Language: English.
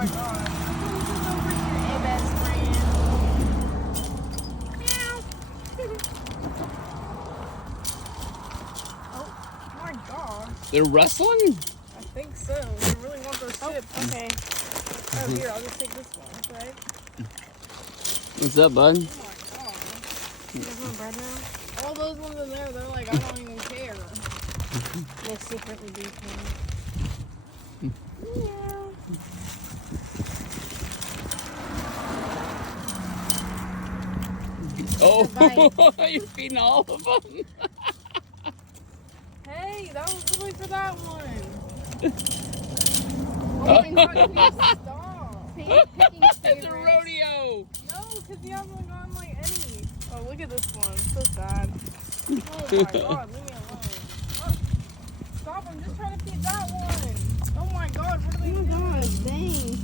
my god. This is over here, a best friend. Meow. Oh my god. They're wrestling? I think so. They really want those chips. Okay. Oh, here, I'll just take this one, right? What's up, bud? Oh my god. You guys want bread now? All those ones in there, they're like, I don't even care. They secretly do care. Meow. Oh, you're feeding all of them. Hey, that was really for that one. Oh my god, please stop. He's picking It's a favorites. rodeo. No, because he hasn't gone like any. Oh, look at this one. So sad. Oh my god, leave me alone. Oh, stop, I'm just trying to feed that one. Oh my god, what are they doing? Oh my gosh, dang.